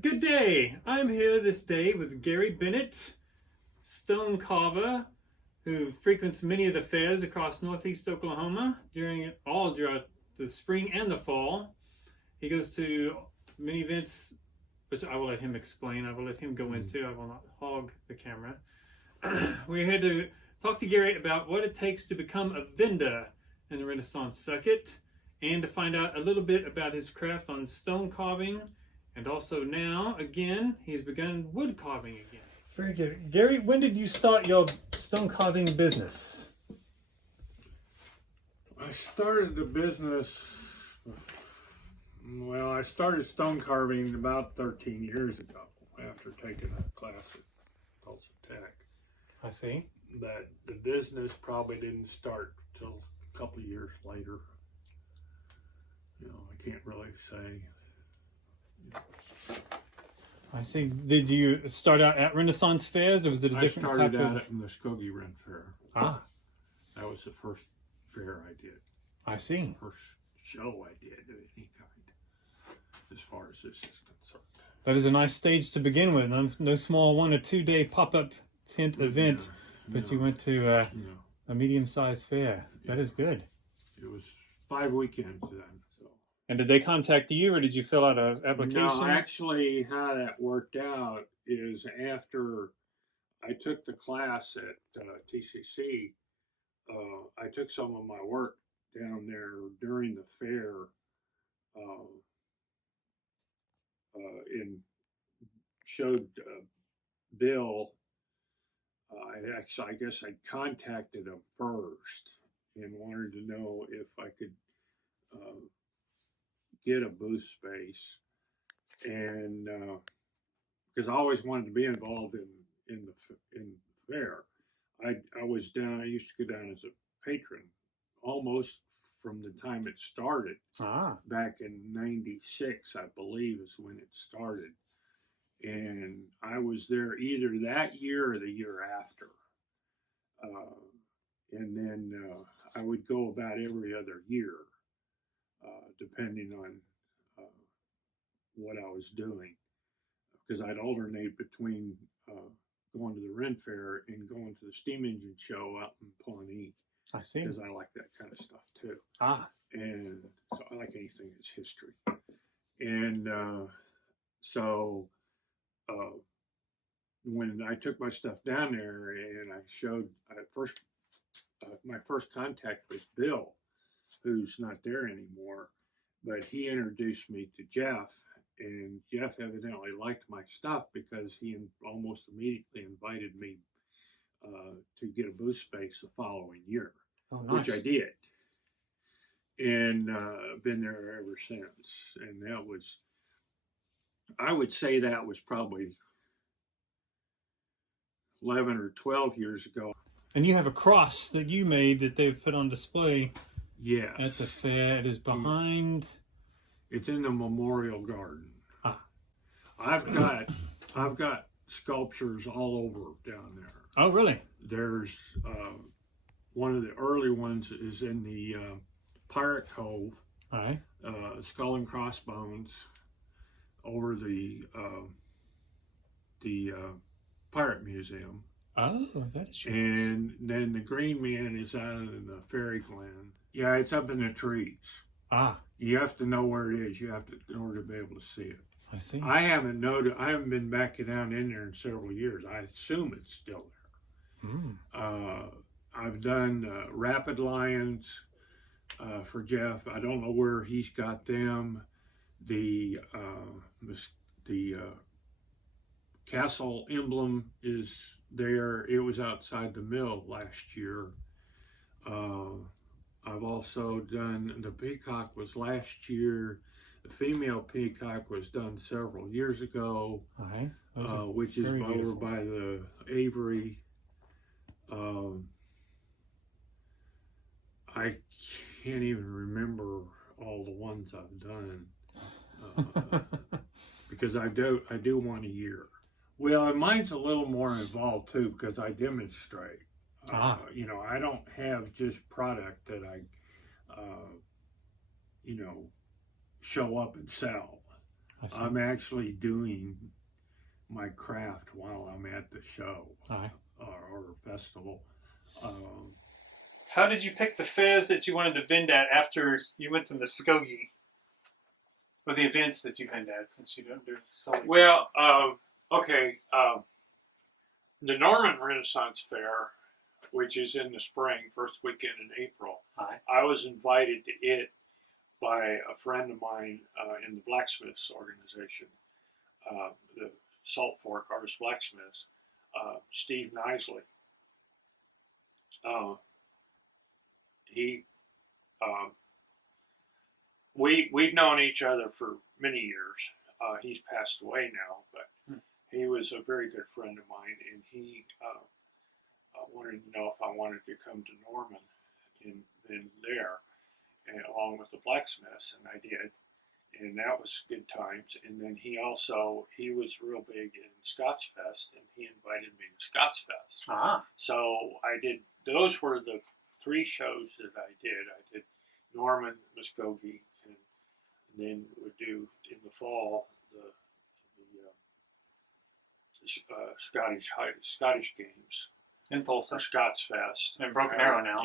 Good day. I'm here this day with Gary Bennett, stone carver, who frequents many of the fairs across northeast Oklahoma throughout the spring and the fall. He goes to many events, which I will let him explain. I will let him go into. I will not hog the camera. We're here to talk to Gary about what it takes to become a vendor in the Renaissance circuit, and to find out a little bit about his craft on stone carving. And also now, again, he's begun wood carving again. Very good. Gary, when did you start your stone carving business? I started the business, well, I started stone carving about 13 years ago after taking a class at Tulsa Tech. I see. But the business probably didn't start till a couple of years later. You know, I can't really say. I see. Did you start out at Renaissance fairs, or was it a different type of... I started out in the Muskogee Renfaire. Ah. That was the first fair I did. I see. First show I did of any kind, as far as this is concerned. That is a nice stage to begin with. No small 1 or 2 day pop-up tent event, but you went to a medium-sized fair. That is good. It was 5 weekends then. And did they contact you, or did you fill out an application? No, actually, how that worked out is after I took the class at TCC, I took some of my work down there during the fair and showed Bill. I guess I contacted him first and wanted to know if I could get a booth space, and because I always wanted to be involved in the fair. I was down. I used to go down as a patron almost from the time it started. Back in '96, I believe, is when it started, and I was there either that year or the year after, and then I would go about every other year. Depending on what I was doing, because I'd alternate between going to the Renfaire and going to the steam engine show out in Pawnee. I see. Because I like that kind of stuff too. And so I like anything that's history. And so when I took my stuff down there and I showed, my first contact was Bill, who's not there anymore, but he introduced me to Jeff, and Jeff evidently liked my stuff because he almost immediately invited me to get a booth space the following year, which I did, and been there ever since. And that was, I would say that was probably 11 or 12 years ago. And you have a cross that you made that they've put on display. Yeah, at the fair. It is behind. It's in the Memorial Garden. I've got sculptures all over down there. Oh, really? There's one of the early ones is in the Pirate Cove. All right. Skull and Crossbones over the Pirate Museum. Oh, that is yours. And then the Green Man is out in the Fairy Glen. Yeah, it's up in the trees. You have to know where it is. You have to, in order to be able to see it. I see. I haven't been back down in there in several years. I assume it's still there. I've done Rapid Lions for Jeff. I don't know where he's got them. The castle emblem is there. It was outside the mill last year. I've also done, the peacock was last year. The female peacock was done several years ago, which is over by the Avery. I can't even remember all the ones I've done because I do one a year. Well, and mine's a little more involved too because I demonstrate. You know, I don't have just product that I, you know, show up and sell. I'm actually doing my craft while I'm at the show or festival. How did you pick the fairs that you wanted to vend at after you went to Muskogee? Or the events that you vend at, since you don't do so many. Well, okay. The Norman Renaissance Fair, which is in the spring, first weekend in April, I was invited to it by a friend of mine in the blacksmiths organization, the Salt Fork Artist Blacksmiths, Steve Nisley. We've known each other for many years. He's passed away now, but he was a very good friend of mine, and he wanted to know if I wanted to come to Norman and there, and along with the blacksmiths, and I did, and that was good times. And then he was real big in Scottsfest, and he invited me to Scottsfest. So I did. Those were the 3 shows that I did. I did Norman, Muskogee, and then would do in the fall the Scottish Games in Tulsa, Scottsfest, and Broken Arrow now.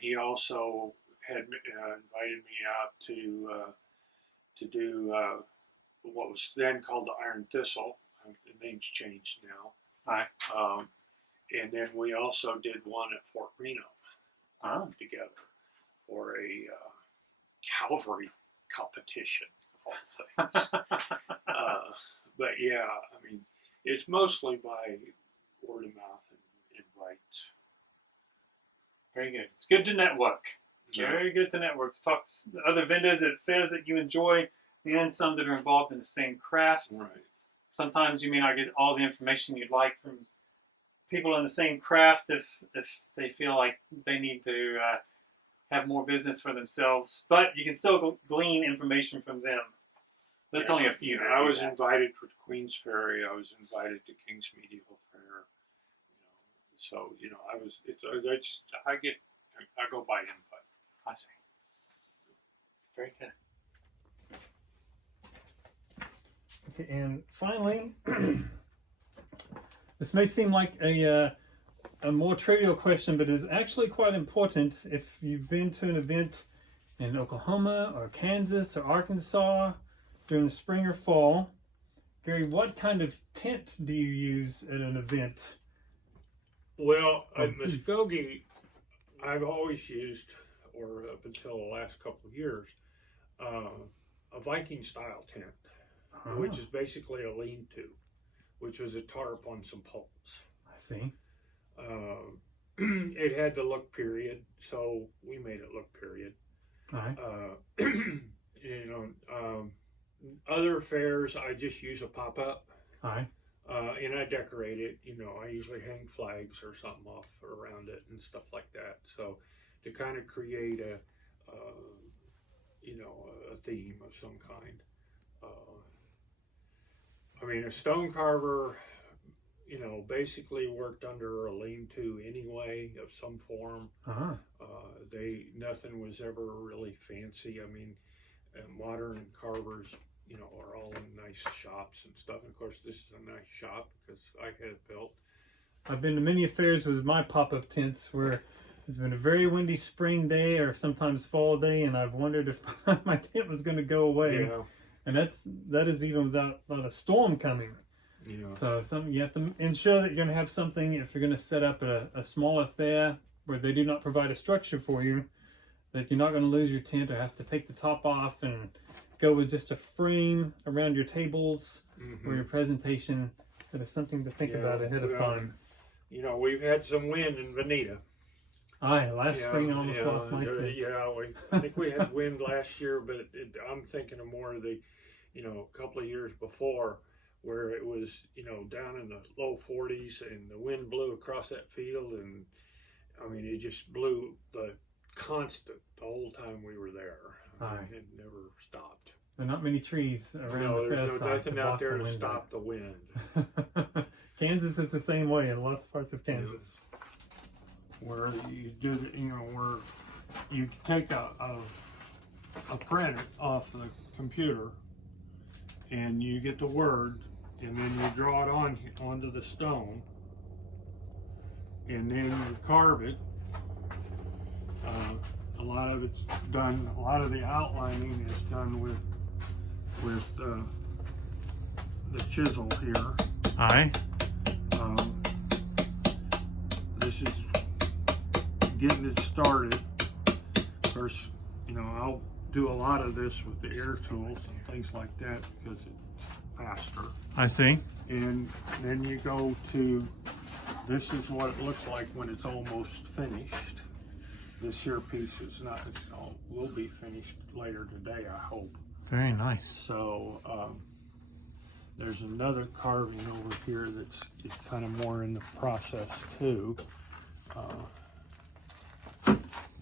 He also had invited me out to do what was then called the Iron Thistle. The name's changed now. And then we also did one at Fort Reno together for a cavalry competition, of all things. But yeah, I mean, it's mostly by word of mouth and invites. Very good. It's good to network. Yeah. Very good to network, to talk to other vendors at fairs that you enjoy, and some that are involved in the same craft. Right. Sometimes you may not get all the information you'd like from people in the same craft if they feel like they need to have more business for themselves. But you can still glean information from them. There's only a few. I was invited for Queens Ferry. I was invited to King's Medieval Fair. So I was. I go by input. I see. Very good. Okay, and finally, this may seem like a more trivial question, but is actually quite important. If you've been to an event in Oklahoma or Kansas or Arkansas during the spring or fall, Gary, what kind of tent do you use at an event? Well, at Muskogee, I've always used, or up until the last couple of years, a Viking-style tent, which is basically a lean-to, which was a tarp on some poles. I see. It had to look period, so we made it look period. All right. Other fairs, I just use a pop-up. All right. And I decorate it. I usually hang flags or something off around it and stuff like that. So to kind of create a theme of some kind. A stone carver, basically worked under a lean-to anyway of some form. Nothing was ever really fancy. Modern carvers, are all in nice shops and stuff. And of course, this is a nice shop because I had it built. I've been to many affairs with my pop-up tents where it's been a very windy spring day or sometimes fall day, and I've wondered if my tent was going to go away. Yeah. And that is even without a storm coming. Yeah. So you have to ensure that you're going to have something, if you're going to set up a small affair where they do not provide a structure for you, that you're not going to lose your tent or have to take the top off and go with just a frame around your tables or your presentation. That is something to think about ahead of time. We've had some wind in Veneta. Last spring I almost lost my tent. I think we had wind last year, but I'm thinking of more of the, a couple of years before, where it was, down in the low 40s and the wind blew across that field, and it just blew the constant the whole time we were there. It never stopped. There are not many trees around the fair side. There's nothing out there to stop the wind. Kansas is the same way in lots of parts of Kansas. Where you do, where you take a print off the computer, and you get the word, and then you draw it onto the stone, and then you carve it. A lot of it's done. A lot of the outlining is done with the chisel here. Aye. This is getting it started. First, you know, I'll do a lot of this with the air tools and things like that because it's faster. I see. And then you go to, this is what it looks like when it's almost finished. This here piece is not, will be finished later today, I hope. Very nice. So there's another carving over here that's kind of more in the process too.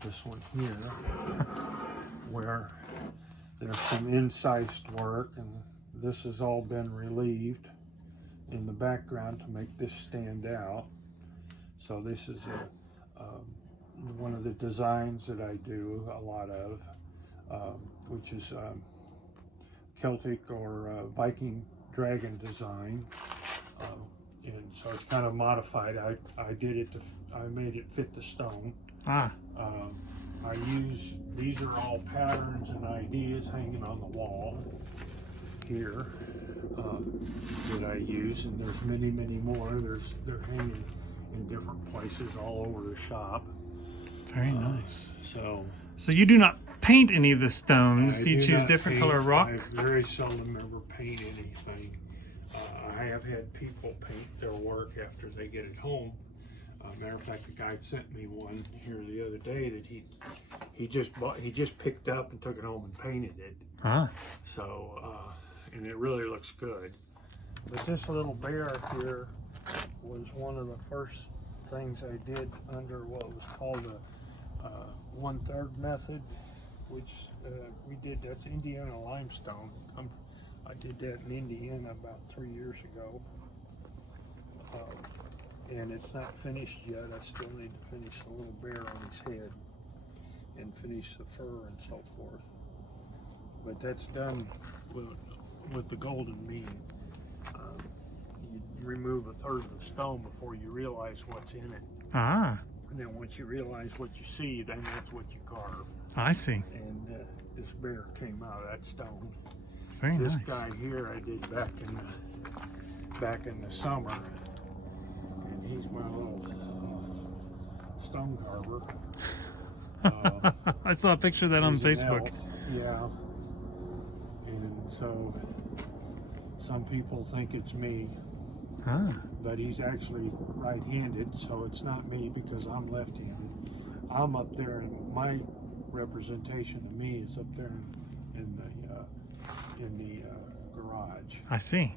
This one here, where there's some incised work, and this has all been relieved in the background to make this stand out. So this is one of the designs that I do a lot of, which is Celtic or Viking dragon design, and so it's kind of modified. I did it I made it fit the stone. I use, these are all patterns and ideas hanging on the wall here that I use, and there's many more. They're hanging in different places all over the shop. Very nice. So you do not paint any of the stones. You choose different paint. color rock? I very seldom ever paint anything. I have had people paint their work after they get it home. Matter of fact, the guy sent me one here the other day that he just picked up and took it home and painted it. So and it really looks good. But this little bear here was one of the first things I did under what was called a 1/3 method, which we did. That's Indiana limestone. I did that in Indiana about 3 years ago. And it's not finished yet. I still need to finish the little bear on his head and finish the fur and so forth. But that's done with the golden mean. You remove 1/3 of the stone before you realize what's in it. And then once you realize what you see, then that's what you carve. I see. And this bear came out of that stone. Very this nice. Guy here I did back in the summer. He's my little stone carver. I saw a picture of that on Facebook. Yeah. And so some people think it's me, but he's actually right-handed, so it's not me because I'm left-handed. I'm up there, and my representation of me is up there in the garage. I see.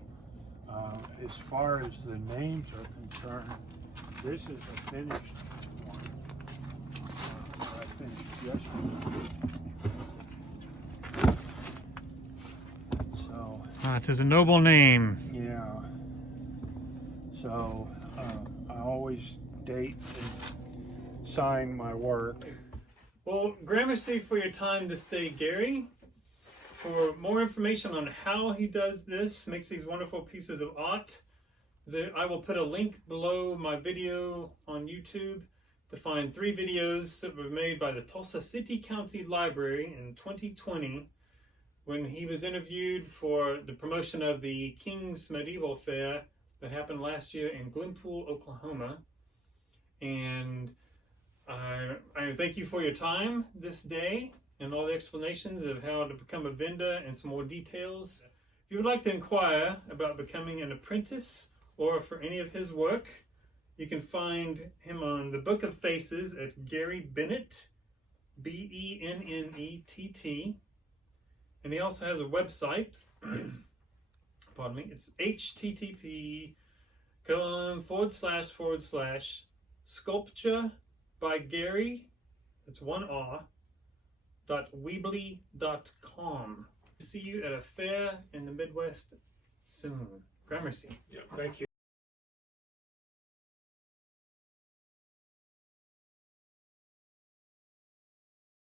As far as the names are concerned, this is a finished one. I finished yesterday. So. It is a noble name. Yeah. So I always date and sign my work. Well, Gramercy, for your time this day, Gary. For more information on how he does this, makes these wonderful pieces of art, I will put a link below my video on YouTube to find 3 videos that were made by the Tulsa City County Library in 2020 when he was interviewed for the promotion of the King's Medieval Fair that happened last year in Glenpool, Oklahoma. And I thank you for your time this day and all the explanations of how to become a vendor and some more details. If you would like to inquire about becoming an apprentice or for any of his work, you can find him on the Book of Faces at Gary Bennett, Bennett. And he also has a website, pardon me, it's http:// sculpture by Gary, that's 1 R, .weebly.com. See you at a fair in the Midwest soon. Gramercy. Yeah, thank you.